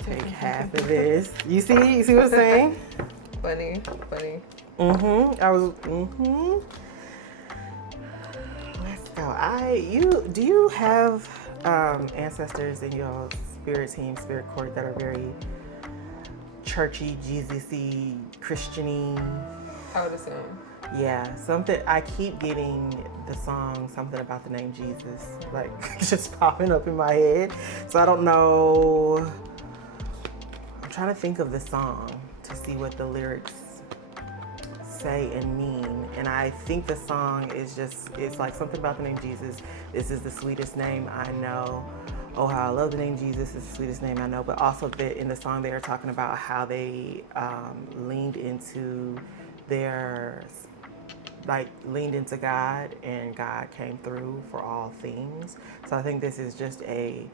Take half of this. You see what I'm saying? Funny. I was, Let's go. Do you have ancestors in your spirit team, spirit court that are very churchy, Jesus-y, Christian-y? I would assume. Yeah, I keep getting the song, something about the name Jesus, like just popping up in my head. So I don't know. I'm trying to think of the song to see what the lyrics say and mean. And I think the song is it's like something about the name Jesus. This is the sweetest name I know. Oh, how I love the name Jesus. It's the sweetest name I know. But also in the song, they are talking about how they leaned into God, and God came through for all things. So I think this is just a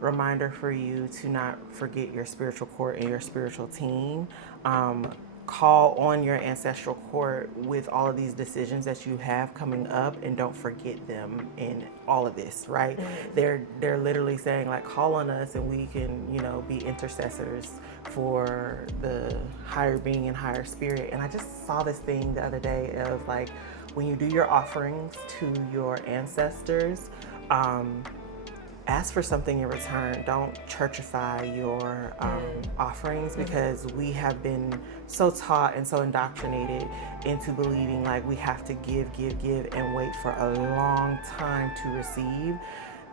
reminder for you to not forget your spiritual court and your spiritual team. Call on your ancestral court with all of these decisions that you have coming up, and don't forget them in all of this, right? Mm-hmm. They're literally saying, like, call on us and we can, be intercessors for the higher being and higher spirit. And I just saw this thing the other day of, like, when you do your offerings to your ancestors, ask for something in return. Don't churchify your offerings, because we have been so taught and so indoctrinated into believing like we have to give, and wait for a long time to receive.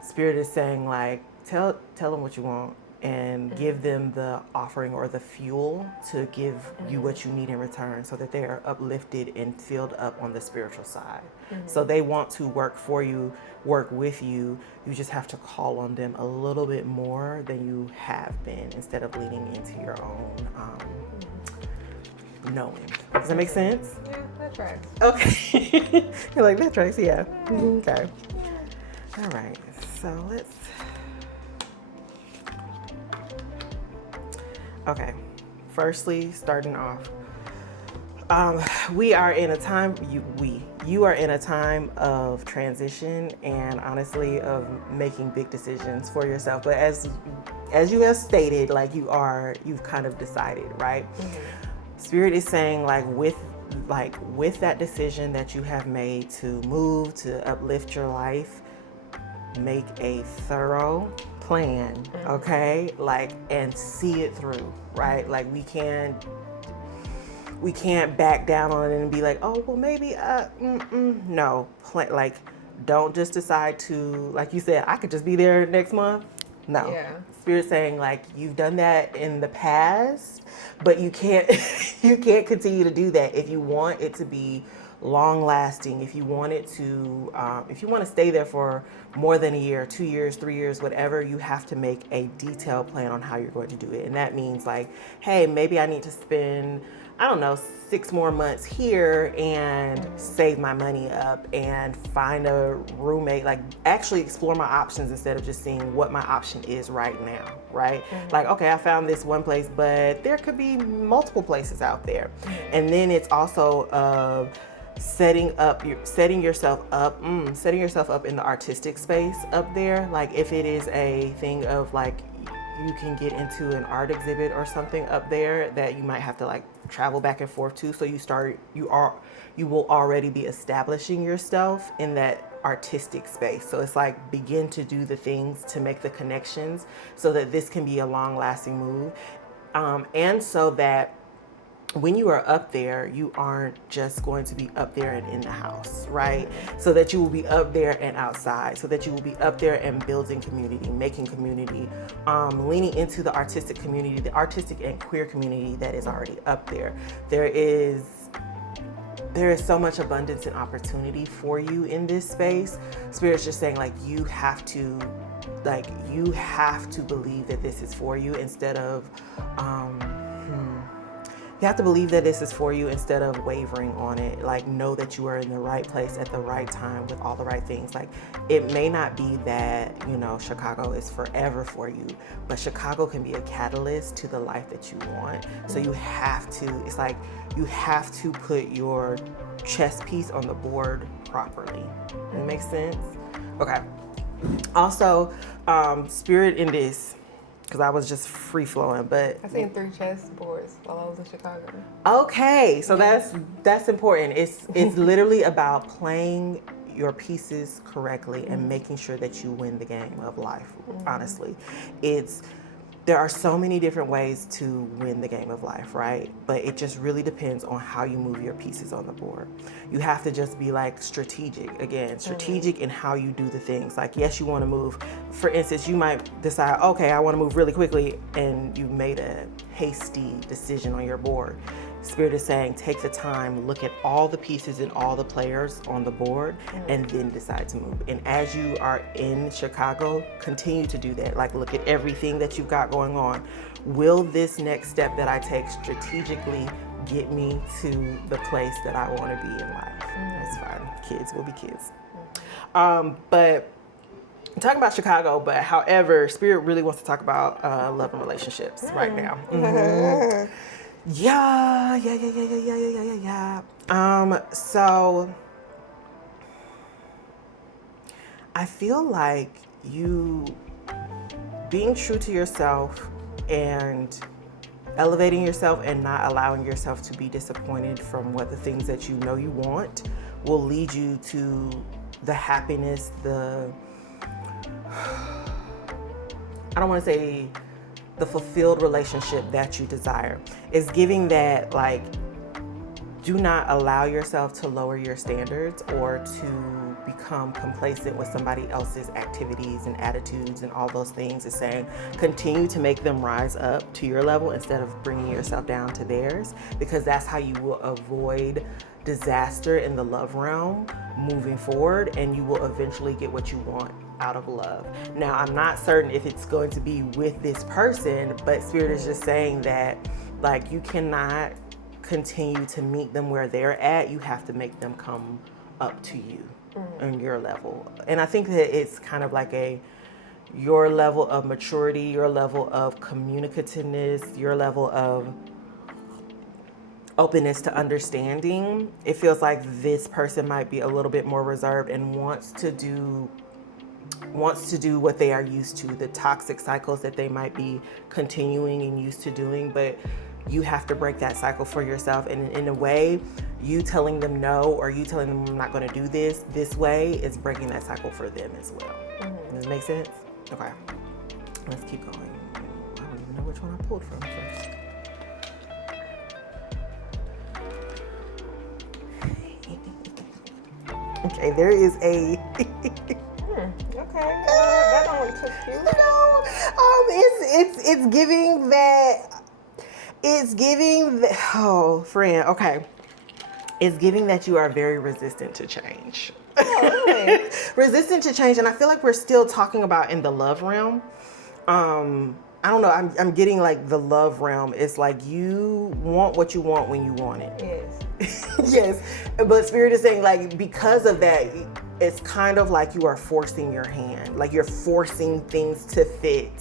Spirit is saying, like, tell them what you want, and give them the offering or the fuel to give you what you need in return, so that they are uplifted and filled up on the spiritual side. So they want to work for you, work with you. You just have to call on them a little bit more than you have been, instead of leaning into your own knowing. Does that make sense? Yeah, that tracks. Okay. You're like, that tracks, yeah. Okay. All right, so let's... Okay, firstly, starting off, we are in a time, you are in a time of transition, and honestly of making big decisions for yourself. But as you have stated, like, you've kind of decided, right? Spirit is saying, like, with that decision that you have made to move, to uplift your life, make a thorough plan, okay? Like, and see it through, right? Like, we can't back down on it and be like, oh, well, maybe, no. Like, don't just decide to, like you said, I could just be there next month. No. Yeah. Spirit's saying, like, you've done that in the past, but you can't continue to do that if you want it to be long lasting. If you want it to, if you want to stay there for more than a year, 2 years, 3 years, whatever, you have to make a detailed plan on how you're going to do it. And that means, like, hey, maybe I need to spend, I don't know, 6 more months here and save my money up and find a roommate, like, actually explore my options instead of just seeing what my option is right now, right? Like, okay, I found this one place, but there could be multiple places out there. And then it's also setting yourself up in the artistic space up there. Like, if it is a thing of, like, you can get into an art exhibit or something up there that you might have to, like, travel back and forth to, so you will already be establishing yourself in that artistic space. So it's like, begin to do the things to make the connections so that this can be a long lasting move, and so that when you are up there, you aren't just going to be up there and in the house, right? So that you will be up there and outside, so that you will be up there and building community, making community, leaning into the artistic community, the artistic and queer community that is already up there. There is so much abundance and opportunity for you in this space. Spirit's just saying, like, you have to believe that this is for you, instead of, you have to believe that this is for you instead of wavering on it. Like, know that you are in the right place at the right time with all the right things. Like, it may not be that, Chicago is forever for you, but Chicago can be a catalyst to the life that you want. So you have to put your chess piece on the board properly. Does that make sense? Okay. Also, Spirit in this, because I was just free flowing. But I seen 3 chess boards while I was in Chicago. Okay, so that's important. It's literally about playing your pieces correctly and making sure that you win the game of life. Honestly, there are so many different ways to win the game of life, right? But it just really depends on how you move your pieces on the board. You have to just be like strategic in how you do the things. Like, yes, you want to move. For instance, you might decide, okay, I want to move really quickly, and you made a hasty decision on your board. Spirit is saying, take the time, look at all the pieces and all the players on the board, and then decide to move. And as you are in Chicago, continue to do that. Like, look at everything that you've got going on. Will this next step that I take strategically get me to the place that I want to be in life? That's fine. Kids will be kids. But I'm talking about Chicago, but however, Spirit really wants to talk about love and relationships right now. Yeah. So I feel like you being true to yourself and elevating yourself and not allowing yourself to be disappointed from what the things that you know you want will lead you to the happiness, I don't want to say the fulfilled relationship that you desire. Is giving that, like, do not allow yourself to lower your standards or to become complacent with somebody else's activities and attitudes and all those things. Is saying continue to make them rise up to your level instead of bringing yourself down to theirs, because that's how you will avoid disaster in the love realm moving forward, and you will eventually get what you want out of love. Now, I'm not certain if it's going to be with this person, but Spirit is just saying that, like, you cannot continue to meet them where they're at. You have to make them come up to you on your level. And I think that it's kind of like your level of maturity, your level of communicativeness, your level of openness to understanding. It feels like this person might be a little bit more reserved and wants to do what they are used to, the toxic cycles that they might be continuing and used to doing, but you have to break that cycle for yourself. And in a way, you telling them no, or you telling them I'm not going to do this way, is breaking that cycle for them as well. Does it make sense? Okay, let's keep going. I don't even know which one I pulled from first. Okay, there is a Okay, that don't look too cute. No, it's giving that. It's giving that. Oh, friend. Okay, it's giving that you are very resistant to change. Oh, really? Resistant to change, and I feel like we're still talking about in the love realm. I don't know. I'm getting like the love realm. It's like you want what you want when you want it. Yes. Yes, but Spirit is saying, like, because of that, it's kind of like you are forcing your hand, like you're forcing things to fit,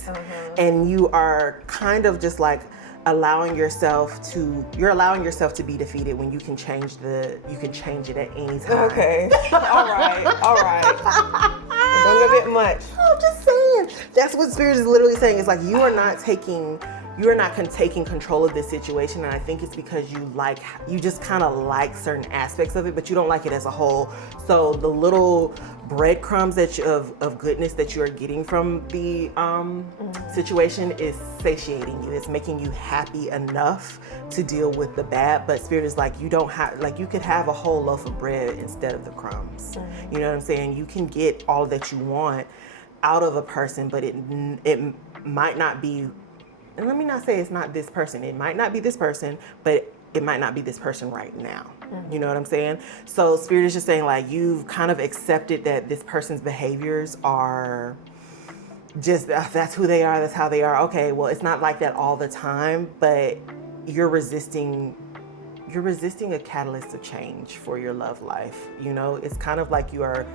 and you are kind of just like allowing yourself to be defeated when you can change it at any time. Okay. All right. It's a little bit much. I'm just saying. That's what Spirit is literally saying. It's like you are not taking control of this situation, and I think it's because you just kind of like certain aspects of it, but you don't like it as a whole. So the little breadcrumbs of goodness that you are getting from the situation is satiating you. It's making you happy enough to deal with the bad. But Spirit is like, you could have a whole loaf of bread instead of the crumbs. You know what I'm saying? You can get all that you want out of a person, but it might not be. And let me not say it's not this person. It might not be this person, but it might not be this person right now. You know what I'm saying? So Spirit is just saying, like, you've kind of accepted that this person's behaviors are just, that's who they are, that's how they are. Okay, well, it's not like that all the time, but you're resisting a catalyst of change for your love life. You know, it's kind of like you are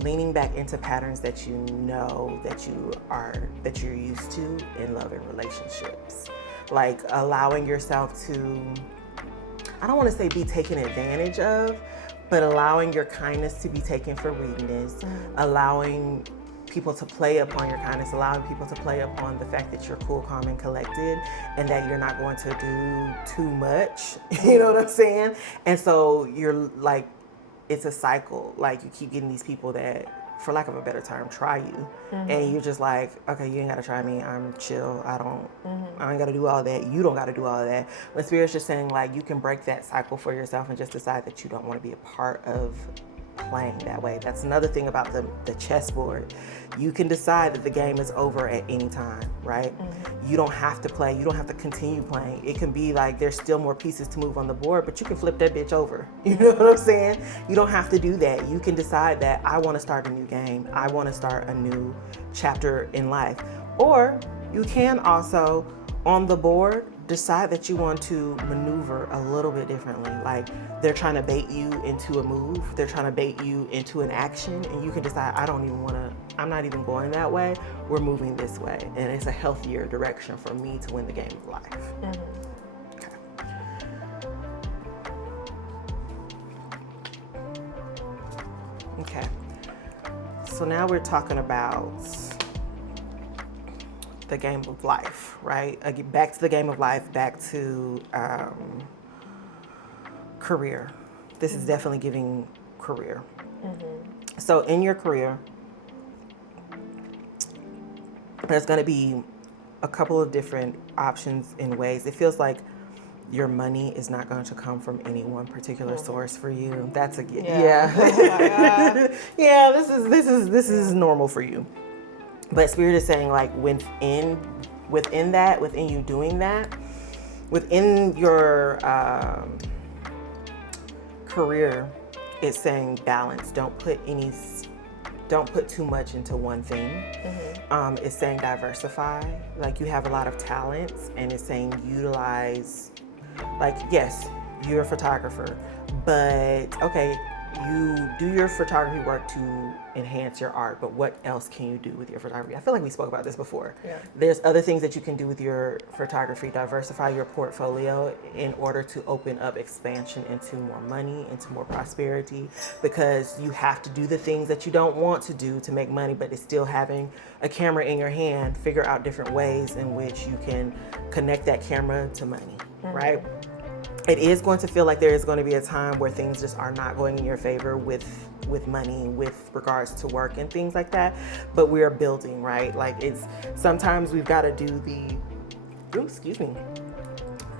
leaning back into patterns that you know that you're used to in love and relationships. Like allowing yourself to, I don't want to say be taken advantage of, but allowing your kindness to be taken for weakness, allowing people to play upon your kindness, allowing people to play upon the fact that you're cool, calm, and collected, and that you're not going to do too much. You know what I'm saying? And so you're like, it's a cycle. Like, you keep getting these people that, for lack of a better term, try you. And you're just like, okay, you ain't gotta try me. I'm chill. I ain't gotta do all that. You don't gotta do all of that. When Spirit's just saying, like, you can break that cycle for yourself and just decide that you don't want to be a part of playing that way. That's another thing about the chessboard. You can decide that the game is over at any time, right? You don't have to play. You don't have to continue playing. It can be like there's still more pieces to move on the board, but you can flip that bitch over. You know what I'm saying? You don't have to do that. You can decide that I want to start a new game. I want to start a new chapter in life. Or you can also, on the board, decide that you want to maneuver a little bit differently. Like, they're trying to bait you into a move, they're trying to bait you into an action, and you can decide, I'm not even going that way, we're moving this way, and it's a healthier direction for me to win the game of life. Okay. So now we're talking about the game of life, right? Back to the game of life, back to career. This is definitely giving career. So in your career, there's going to be a couple of different options and ways. It feels like your money is not going to come from any one particular source for you. That's yeah. Oh my God. Yeah, this is normal for you. But Spirit is saying, like, within you doing that, within your career, it's saying balance. Don't put too much into one thing. It's saying diversify. Like, you have a lot of talents, and it's saying utilize. Like, yes, you're a photographer, but okay, you do your photography work to enhance your art, but what else can you do with your photography? I feel like we spoke about this before. Yeah. There's other things that you can do with your photography. Diversify your portfolio in order to open up expansion into more money, into more prosperity, because you have to do the things that you don't want to do to make money, but it's still having a camera in your hand. Figure out different ways in which you can connect that camera to money, right? It is going to feel like there is going to be a time where things just are not going in your favor with money, with regards to work and things like that. But we are building, right? Like, sometimes we've got to do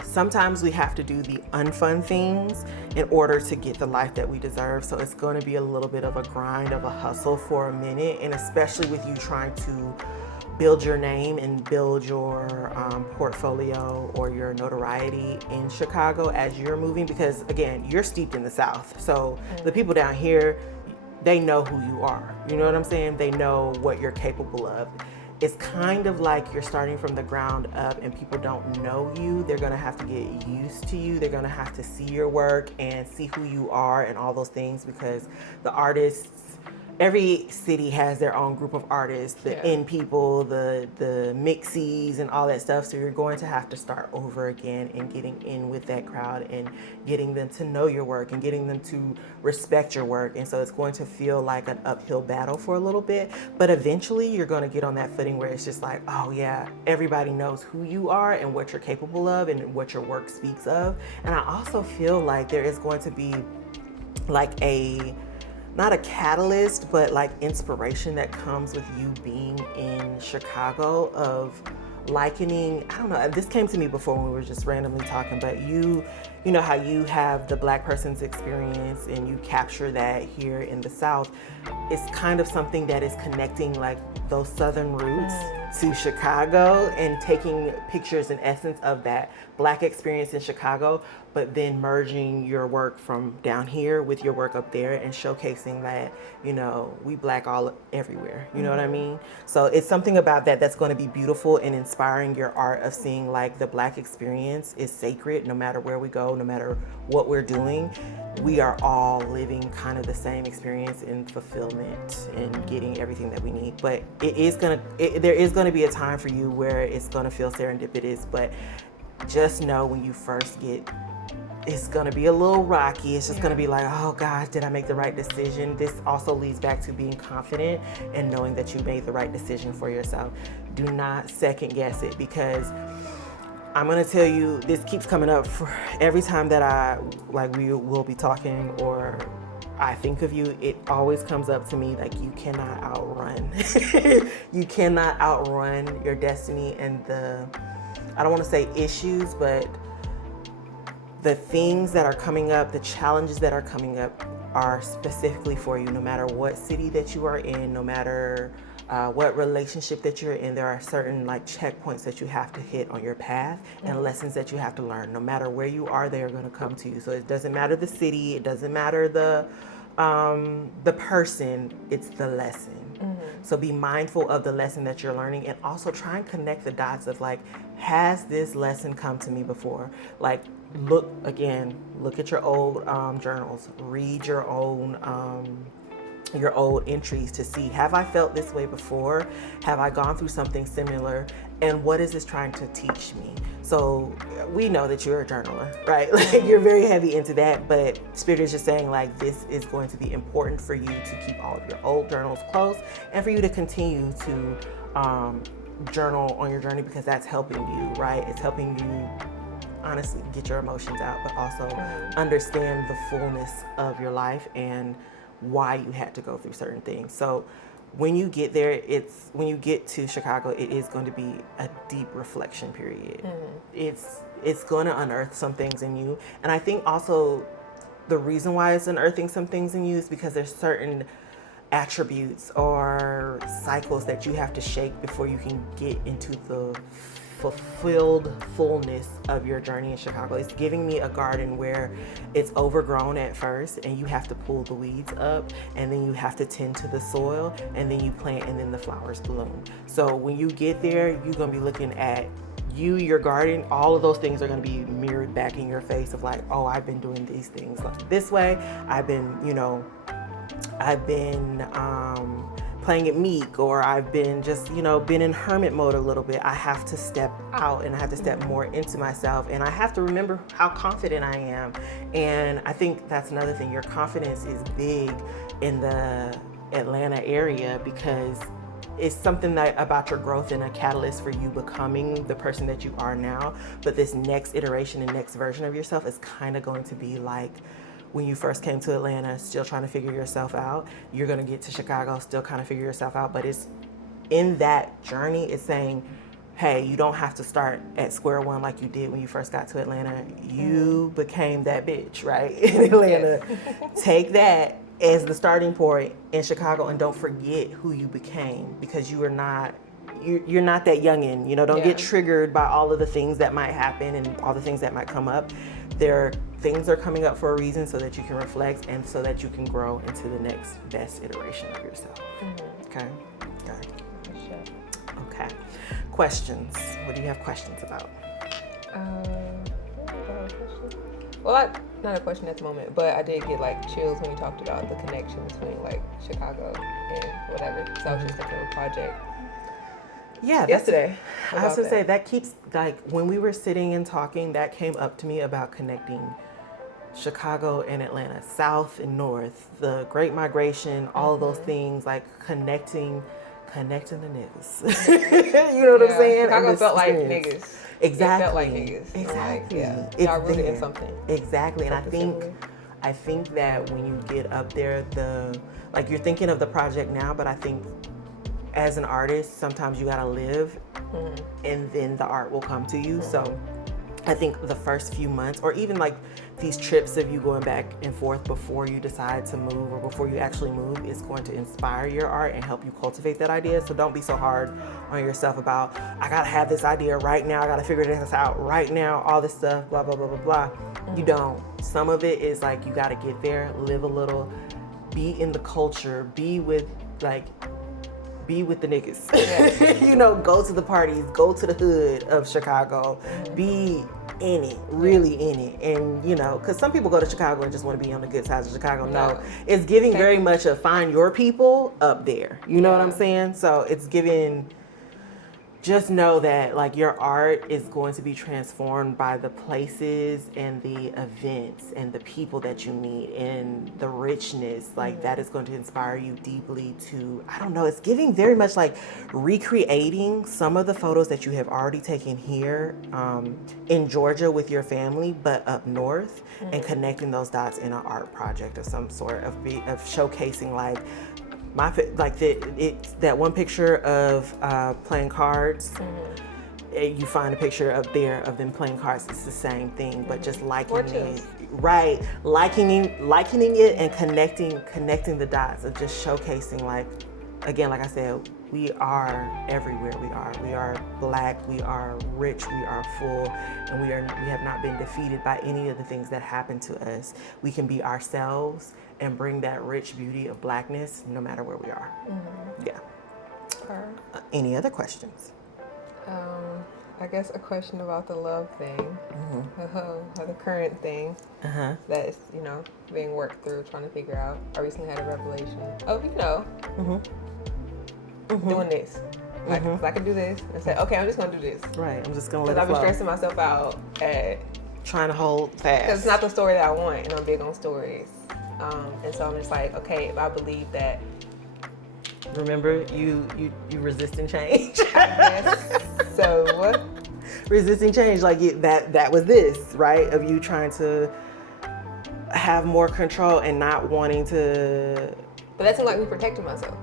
sometimes we have to do the unfun things in order to get the life that we deserve. So it's going to be a little bit of a grind, of a hustle for a minute. And especially with you trying to build your name and build your portfolio or your notoriety in Chicago as you're moving, because again, you're steeped in the South. So the people down here, they know who you are. You know what I'm saying? They know what you're capable of. It's kind of like you're starting from the ground up and people don't know you. They're gonna have to get used to you. They're gonna have to see your work and see who you are and all those things, because the artists, every city has their own group of artists, the in people, the mixies and all that stuff. So you're going to have to start over again and getting in with that crowd and getting them to know your work and getting them to respect your work. And so it's going to feel like an uphill battle for a little bit, but eventually you're going to get on that footing where it's just like, oh yeah, everybody knows who you are and what you're capable of and what your work speaks of. And I also feel like there is going to be like not a catalyst, but like inspiration that comes with you being in Chicago, of likening, I don't know, this came to me before when we were just randomly talking, but you know how you have the Black person's experience and you capture that here in the South. It's kind of something that is connecting like those Southern roots to Chicago and taking pictures in essence of that Black experience in Chicago, but then merging your work from down here with your work up there and showcasing that, you know, we Black all everywhere. You know what I mean? So it's something about that that's going to be beautiful and inspiring your art, of seeing like the Black experience is sacred no matter where we go, no matter what we're doing. We are all living kind of the same experience in fulfillment and getting everything that we need. But there is gonna be a time for you where it's gonna feel serendipitous, but just know when you first get it's going to be a little rocky. It's just going to be like, oh God, did I make the right decision? This also leads back to being confident and knowing that you made the right decision for yourself. Do not second guess it, because I'm going to tell you, this keeps coming up for every time that we will be talking or I think of you. It always comes up to me like you cannot outrun. You cannot outrun your destiny and I don't want to say issues, but the things that are coming up, the challenges that are coming up are specifically for you. No matter what city that you are in, no matter what relationship that you're in, there are certain like checkpoints that you have to hit on your path and lessons that you have to learn. No matter where you are, they are going to come to you. So it doesn't matter the city, it doesn't matter the person, it's the lesson. So be mindful of the lesson that you're learning, and also try and connect the dots of like, has this lesson come to me before? Like, look at your old journals, read your old entries to see, have I felt this way before? Have I gone through something similar? And what is this trying to teach me? So we know that you're a journaler, right? Like, you're very heavy into that, but Spirit is just saying like, this is going to be important for you to keep all of your old journals close and for you to continue to journal on your journey, because that's helping you, right? It's helping you honestly get your emotions out, but also understand the fullness of your life and why you had to go through certain things. So when you get there, when you get to Chicago, it is going to be a deep reflection period. It's going to unearth some things in you. And I think also the reason why it's unearthing some things in you is because there's certain attributes or cycles that you have to shake before you can get into the fulfilled fullness of your journey in Chicago. It's giving me a garden where it's overgrown at first and you have to pull the weeds up, and then you have to tend to the soil, and then you plant, and then the flowers bloom. So when you get there, you're going to be looking at your garden. All of those things are going to be mirrored back in your face of like, oh, I've been doing these things like this way. I've been playing it meek, or I've been just, been in hermit mode a little bit. I have to step out and I have to step more into myself, and I have to remember how confident I am. And I think that's another thing. Your confidence is big in the Atlanta area because it's something that about your growth and a catalyst for you becoming the person that you are now. But this next iteration and next version of yourself is kind of going to be like when you first came to Atlanta, still trying to figure yourself out. You're going to get to Chicago, still kind of figure yourself out. But it's in that journey, it's saying, hey, you don't have to start at square one like you did when you first got to Atlanta. You became that bitch, right? In Atlanta. Take that as the starting point in Chicago, and don't forget who you became, because you're not that youngin'. Don't get triggered by all of the things that might happen and all the things that might come up. Things are coming up for a reason, so that you can reflect and so that you can grow into the next best iteration of yourself. Okay? Okay. Questions. What do you have questions about? Well, not a question at the moment, but I did get like chills when you talked about the connection between like Chicago and whatever. So I was just thinking of a project. Yeah, yesterday. I was gonna say that keeps, like, when we were sitting and talking, that came up to me about connecting Chicago and Atlanta, South and North, the Great Migration, all of those things, like connecting the niggas. You know what I'm saying? Chicago felt like niggas. Exactly. It felt like niggas. Exactly. Like, y'all rooted in something. Exactly. And I think that when you get up there, you're thinking of the project now, but I think as an artist, sometimes you gotta live, and then the art will come to you. So I think the first few months, or even like these trips of you going back and forth before you decide to move or before you actually move, is going to inspire your art and help you cultivate that idea. So don't be so hard on yourself about, I gotta have this idea right now, I gotta figure this out right now, all this stuff, blah, blah, blah, blah, blah. You don't. Some of it is like, you gotta get there, live a little, be in the culture, be with the niggas. Go to the parties, go to the hood of Chicago, be in it, really in it. And, because some people go to Chicago and just want to be on the good side of Chicago. No, it's giving very much a find your people up there. You know what I'm saying? So it's giving, just know that like your art is going to be transformed by the places and the events and the people that you meet and the richness. Like that is going to inspire you deeply to, I don't know, it's giving very much like recreating some of the photos that you have already taken here in Georgia with your family, but up north, and connecting those dots in an art project of some sort of showcasing like that one picture of playing cards. You find a picture up there of them playing cards. It's the same thing, but just likening it, right? Likening it and connecting the dots of just showcasing, like, again, like I said, we are everywhere. We are Black. We are rich. We are full, and we have not been defeated by any of the things that happen to us. We can be ourselves and bring that rich beauty of Blackness no matter where we are. Yeah. Any other questions? I guess a question about the love thing, the current thing that's, being worked through, trying to figure out. I recently had a revelation of, doing this. Like, if I can do this and say, okay, I'm just going to do this. Right, I'm just going to let it I've flow. been stressing myself out at trying to hold fast. Because it's not the story that I want, and I'm big on stories. And so I'm just like, okay, if I believe that. Remember, you resisting change. Yes. So what? Resisting change, like that was this, right? Of you trying to have more control and not wanting to. But that seemed like me protecting myself.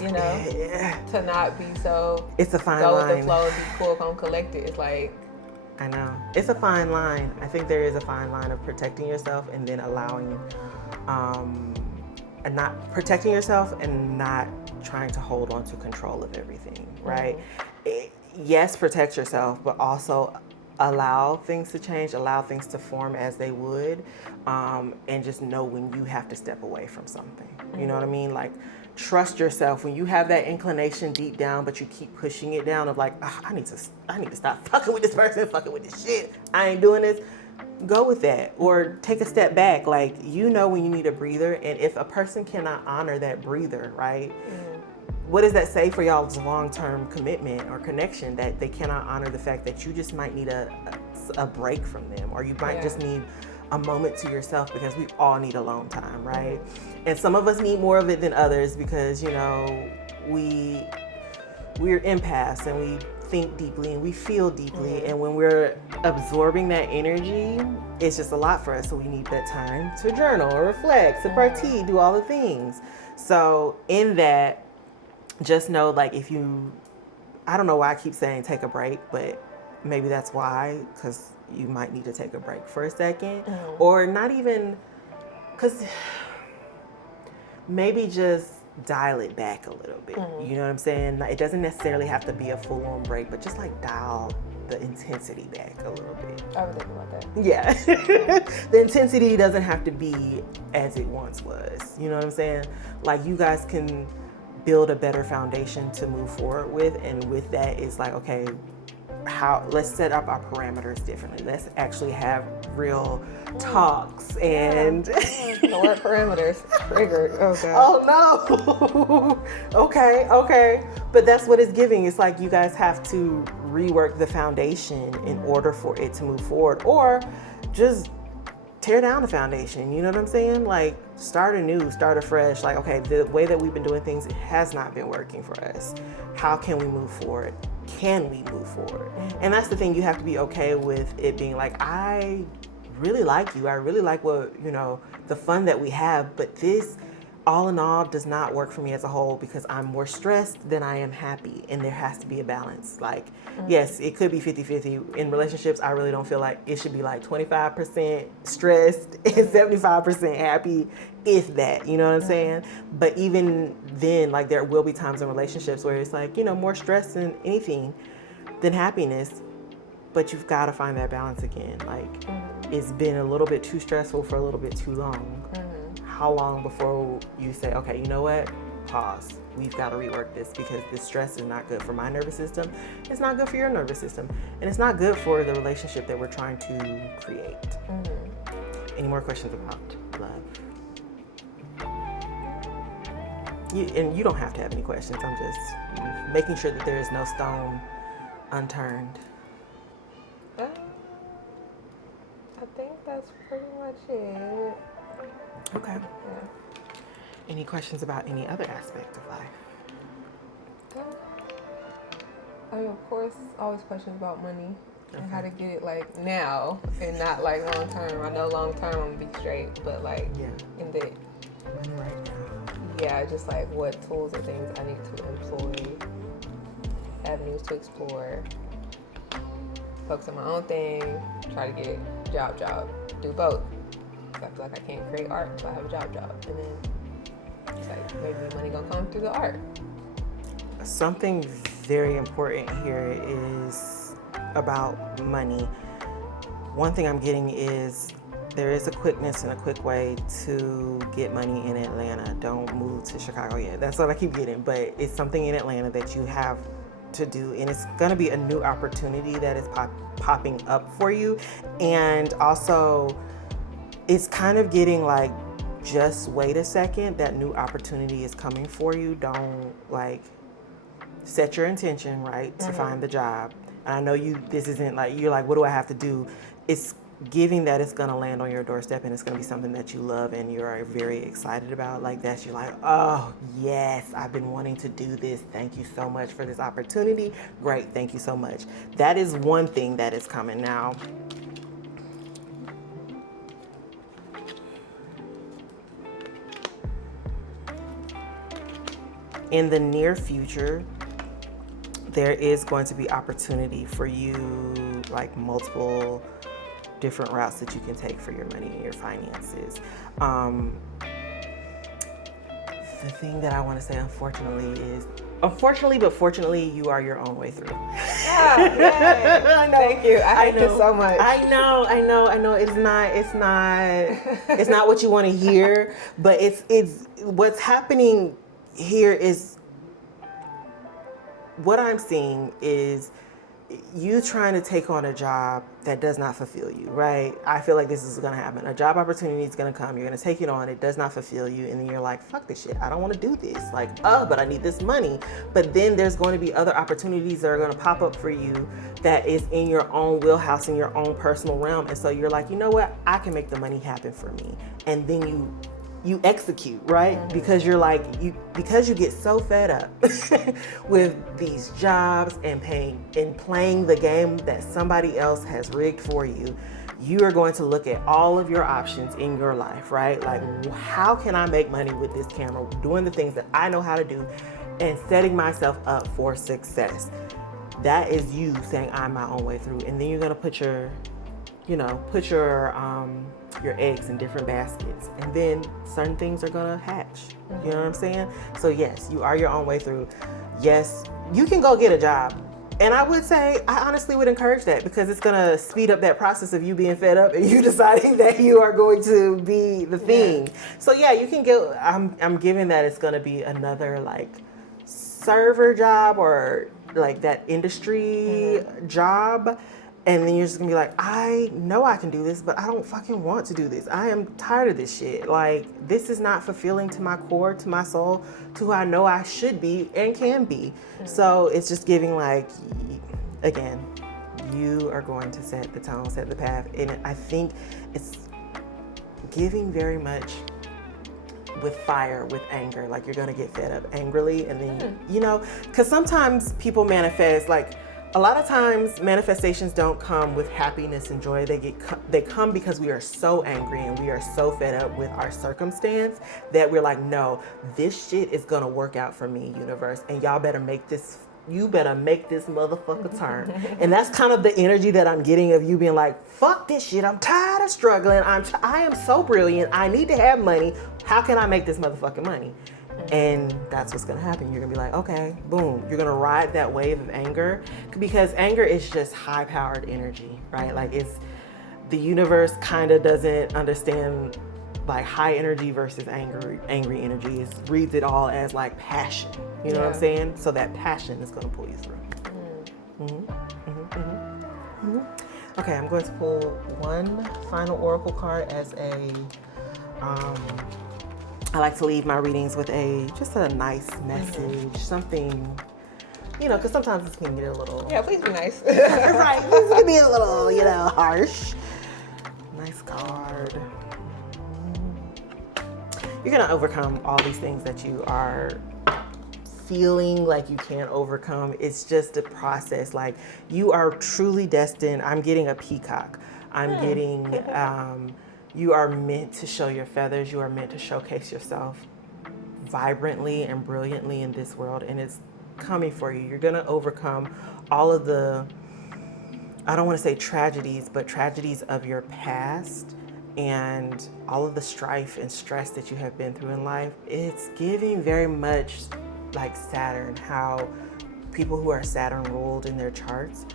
Yeah. To not be so. It's a fine go line. Go with the flow and be cool, calm, collected. It's like. I know. It's a fine line. I think there is a fine line of protecting yourself and then allowing, and not protecting yourself and not trying to hold on to control of everything, right? Yes, protect yourself, but also allow things to change, allow things to form as they would, and just know when you have to step away from something. You know what I mean? Like, trust yourself when you have that inclination deep down, but you keep pushing it down of like, I need to stop fucking with this person, fucking with this shit. I ain't doing this. Go with that, or take a step back. Like, when you need a breather, and if a person cannot honor that breather, right? What does that say for y'all's long-term commitment or connection, that they cannot honor the fact that you just might need a break from them, or you might just need a moment to yourself, because we all need alone time, right? And some of us need more of it than others because, we're empaths and we think deeply and we feel deeply. And when we're absorbing that energy, it's just a lot for us. So we need that time to journal or reflect, sip our tea, do all the things. So in that, just know, like, I don't know why I keep saying take a break, but maybe that's why, because you might need to take a break for a second, or not even, because maybe just dial it back a little bit. You know what I'm saying? It doesn't necessarily have to be a full-on break, but just like dial the intensity back a little bit. I would think about that. Yeah. The intensity doesn't have to be as it once was. You know what I'm saying? Like, you guys can build a better foundation to move forward with, and with that is like, okay, let's set up our parameters differently. Let's actually have real talks and the word parameters triggered. Oh god. Oh no. Okay. But that's what it's giving. It's like you guys have to rework the foundation in order for it to move forward, or just tear down the foundation. You know what I'm saying? Like, start anew, start afresh. Like, okay, the way that we've been doing things, it has not been working for us. How can we move forward? Can we move forward? And that's the thing, you have to be okay with it being like, I really like you. I really like what, the fun that we have, but this all in all does not work for me as a whole, because I'm more stressed than I am happy, and there has to be a balance. Like, yes, it could be 50-50. In relationships, I really don't feel like it should be like 25% stressed and 75% happy, if that, you know what I'm saying? But even then, like, there will be times in relationships where it's like, more stress than anything than happiness, but you've got to find that balance again. Like, it's been a little bit too stressful for a little bit too long. How long before you say, okay, you know what? Pause. We've got to rework this, because this stress is not good for my nervous system. It's not good for your nervous system. And it's not good for the relationship that we're trying to create. Any more questions about love? And you don't have to have any questions. I'm just making sure that there is no stone unturned. I think that's pretty much it. Okay. Yeah. Any questions about any other aspect of life? I mean, of course, always questions about money and how to get it like now and not like long term. I know long term I'm gonna be straight, but like in the money right now. Yeah, just like what tools and things I need to employ, avenues to explore, focus on my own thing, try to get job, do both. I feel like I can't create art until I have a job, and then it's like maybe money gonna come through the art. Something very important here is about money. One thing I'm getting is there is a quickness and a quick way to get money in Atlanta. Don't move to Chicago yet. That's what I keep getting, but it's something in Atlanta that you have to do, and it's going to be a new opportunity that is popping up for you. And also, it's kind of getting like, just wait a second, that new opportunity is coming for you. Don't like set your intention right to find the job. And I know this isn't like, you're like, what do I have to do? It's giving that it's going to land on your doorstep and it's going to be something that you love and you're very excited about. Like that, you're like, oh yes, I've been wanting to do this. Thank you so much for this opportunity. Great, thank you so much. That is one thing that is coming now. In the near future, there is going to be opportunity for you, like multiple different routes that you can take for your money and your finances. The thing that I want to say, unfortunately, but fortunately, you are your own way through. Yeah, I know. Thank you. I hate this so much. I know. It's not what you want to hear, but it's what's happening here is what I'm seeing is you trying to take on a job that does not fulfill you, right? I feel like this is going to happen. A job opportunity is going to come. You're going to take it on. It does not fulfill you. And then you're like, fuck this shit. I don't want to do this. Like, but I need this money. But then there's going to be other opportunities that are going to pop up for you that is in your own wheelhouse, in your own personal realm. And so you're like, you know what? I can make the money happen for me. And then you execute, right? Mm-hmm. Because you're like, because you get so fed up with these jobs and playing the game that somebody else has rigged for you, you are going to look at all of your options in your life, right? Like, how can I make money with this camera, doing the things that I know how to do and setting myself up for success. That is you saying, I'm my own way through. And then you're going to put your eggs in different baskets, and then certain things are gonna hatch. You know what I'm saying? So yes, you are your own way through. Yes, you can go get a job. And I would say, I honestly would encourage that because it's gonna speed up that process of you being fed up and you deciding that you are going to be the thing. Yeah. So yeah, you can get, I'm giving that it's gonna be another like server job or like that industry job. And then you're just gonna be like, I know I can do this, but I don't fucking want to do this. I am tired of this shit. Like, this is not fulfilling to my core, to my soul, to who I know I should be and can be. So it's just giving like, again, you are going to set the tone, set the path. And I think it's giving very much with fire, with anger. Like, you're gonna get fed up angrily. And then, because sometimes people manifest like, a lot of times manifestations don't come with happiness and joy. They come because we are so angry and we are so fed up with our circumstance that we're like, no, this shit is gonna work out for me, universe, and y'all better make this. You better make this motherfucker turn. And that's kind of the energy that I'm getting of you being like, fuck this shit. I'm tired of struggling. I am so brilliant. I need to have money. How can I make this motherfucking money? And that's what's gonna happen. You're gonna be like, okay, boom. You're gonna ride that wave of anger because anger is just high powered energy, right? Like, it's the universe kind of doesn't understand like high energy versus angry energy. It reads it all as like passion. You know what I'm saying? So that passion is gonna pull you through. Okay, I'm going to pull one final oracle card as a I like to leave my readings with just a nice message, something, because sometimes this can get a little... Yeah, please be nice. Right, this can be a little, harsh. Nice card. You're going to overcome all these things that you are feeling like you can't overcome. It's just a process. Like, you are truly destined. I'm getting a peacock. I'm getting, you are meant to show your feathers. You are meant to showcase yourself vibrantly and brilliantly in this world. And it's coming for you. You're going to overcome all of the, I don't want to say tragedies, but tragedies of your past and all of the strife and stress that you have been through in life. It's giving very much like Saturn, how people who are Saturn ruled in their charts,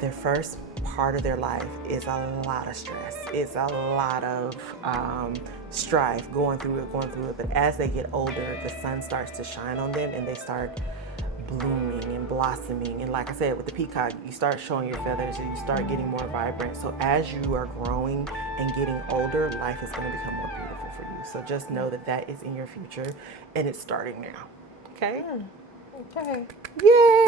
their first part of their life is a lot of stress. It's a lot of strife, going through it. But as they get older, the sun starts to shine on them and they start blooming and blossoming. And like I said, with the peacock, you start showing your feathers and you start getting more vibrant. So as you are growing and getting older, life is going to become more beautiful for you. So just know that is in your future and it's starting now. Okay? Okay. Yay!